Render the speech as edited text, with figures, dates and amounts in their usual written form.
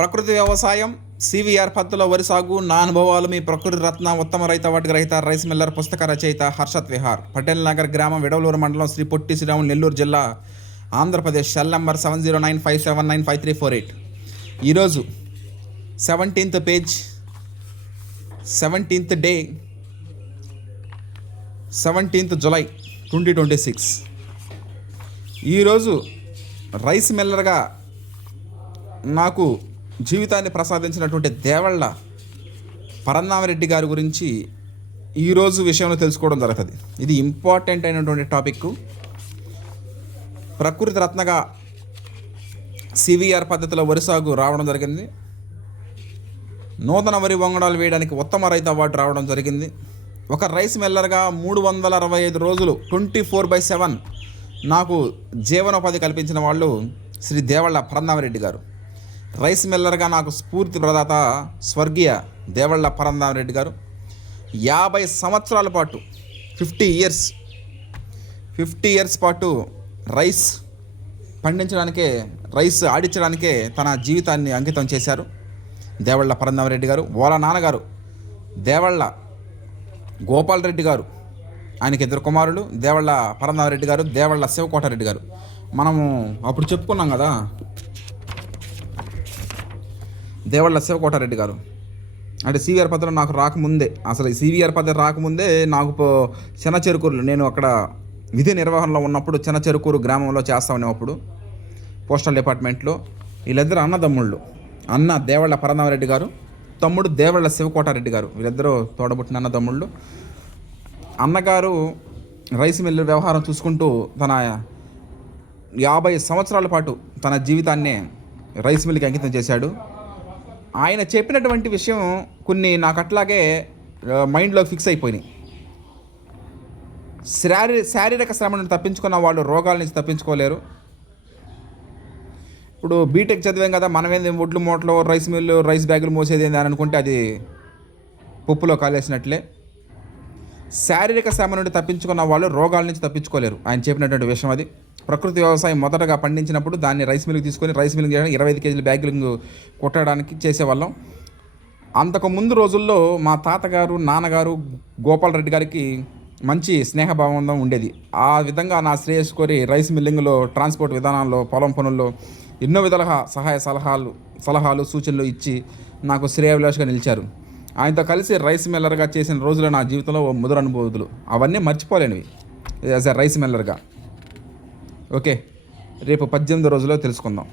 ప్రకృతి వ్యవసాయం, సివిఆర్ పద్ధతిలో వరి సాగు, నా అనుభవాలు, మీ ప్రకృతి రత్న, ఉత్తమ రైత వాటి గ్రహీత, రైస్ మిల్లర్, పుస్తక రచయిత హర్షత్ విహార్, పటేల్ నగర్ గ్రామం, విడవలూరు మండలం, శ్రీ పొట్టి శ్రీరాములు, నెల్లూరు జిల్లా, ఆంధ్రప్రదేశ్. Cell number 7095795348. ఈరోజు 17th page, 17th day, 17th July 2026. ఈరోజు రైస్ మిల్లర్గా నాకు జీవితాన్ని ప్రసాదించినటువంటి దేవళ్ళ పరంధామరెడ్డి గారి గురించి ఈరోజు విషయంలో తెలుసుకోవడం జరుగుతుంది. ఇది ఇంపార్టెంట్ అయినటువంటి టాపిక్. ప్రకృతి రత్నగా సివిఆర్ పద్ధతిలో వరి సాగు రావడం జరిగింది. నూతన వరి వంగడాలు వేయడానికి ఉత్తమ రైతు అవార్డు రావడం జరిగింది. ఒక రైస్ మిల్లర్గా 365 రోజులు 24/7 నాకు జీవనోపాధి కల్పించిన వాళ్ళు శ్రీ దేవళ్ళ పరంధామరెడ్డి గారు. రైస్ మిల్లర్గా నాకు స్ఫూర్తి ప్రదాత స్వర్గీయ దేవళ్ళ పరంధామరెడ్డి గారు. 50 సంవత్సరాల పాటు 50 ఇయర్స్ పాటు రైస్ పండించడానికే, రైస్ ఆడించడానికే తన జీవితాన్ని అంకితం చేశారు దేవళ్ళ పరంధామరెడ్డి గారు. వాళ్ళ నాన్నగారు దేవళ్ళ గోపాల్ రెడ్డి గారు, ఆయనకి 2 కుమారులు, దేవళ్ళ పరంధామరెడ్డి గారు, దేవళ్ళ శివకోటారెడ్డి గారు. మనము అప్పుడు చెప్పుకున్నాం కదా, దేవళ్ళ శివకోటారెడ్డి గారు అంటే సివిఆర్ పద్ధతిలో నాకు రాకముందే, అసలు ఈ సివిఆర్ పద్ధతి రాకముందే నాకు చిన్న చెరుకూరులో, నేను అక్కడ విధి నిర్వహణలో ఉన్నప్పుడు చిన్న చెరుకూరు గ్రామంలో చేస్తా ఉన్నప్పుడు పోస్టల్ డిపార్ట్మెంట్లో వీళ్ళిద్దరు అన్నదమ్ముళ్ళు. అన్న దేవళ్ళ పరంధామరెడ్డి గారు, తమ్ముడు దేవళ్ళ శివకోటారెడ్డి గారు. వీళ్ళిద్దరూ తోడబుట్టిన అన్నదమ్ముళ్ళు. అన్నగారు రైస్ మిల్లు వ్యవహారం చూసుకుంటూ తన 50 సంవత్సరాల పాటు తన జీవితాన్ని రైస్ మిల్లుకి అంకితం చేశాడు. ఆయన చెప్పినటువంటి విషయం కొన్ని నాకు అట్లాగే మైండ్లో ఫిక్స్ అయిపోయినాయి. శారీరక శ్రమ నుండి తప్పించుకున్న వాళ్ళు రోగాల నుంచి తప్పించుకోలేరు. ఇప్పుడు బీటెక్ చదివాం కదా, మనమేంది ఒడ్లు మూటలు, రైస్ మిల్లు, రైస్ బ్యాగులు మోసేది ఏంది అని అనుకుంటే అది పప్పులో కాలేసినట్లే. శారీరక శ్రమ నుండి తప్పించుకున్న వాళ్ళు రోగాల నుంచి తప్పించుకోలేరు. ఆయన చెప్పినటువంటి విషయం అది. ప్రకృతి వ్యవసాయం మొదటగా పండించినప్పుడు దాన్ని రైస్ మిల్కి తీసుకొని రైస్ మిల్కి చేయడానికి 25 కేజీల బ్యాగులు కొట్టడానికి చేసేవాళ్ళం. అంతకుముందు రోజుల్లో మా తాతగారు, నాన్నగారు, గోపాల్ రెడ్డి గారికి మంచి స్నేహభావం ఉండేది. ఆ విధంగా నా శ్రేయస్సు కోరి రైస్ మిల్లింగ్లో, ట్రాన్స్పోర్ట్ విధానాల్లో, పొలం పనుల్లో ఎన్నో విధాలుగా సహాయ సలహాలు సూచనలు ఇచ్చి నాకు శ్రేయాభిలాషగా నిలిచారు. ఆయనతో కలిసి రైస్ మిల్లర్గా చేసిన రోజులు నా జీవితంలో ముదురు అనుభూతులు, అవన్నీ మర్చిపోలేనివి యాజ్ ఎ రైస్ మిల్లర్గా. ఓకే, రేపు 18 రోజుల్లో తెలుసుకుందాం.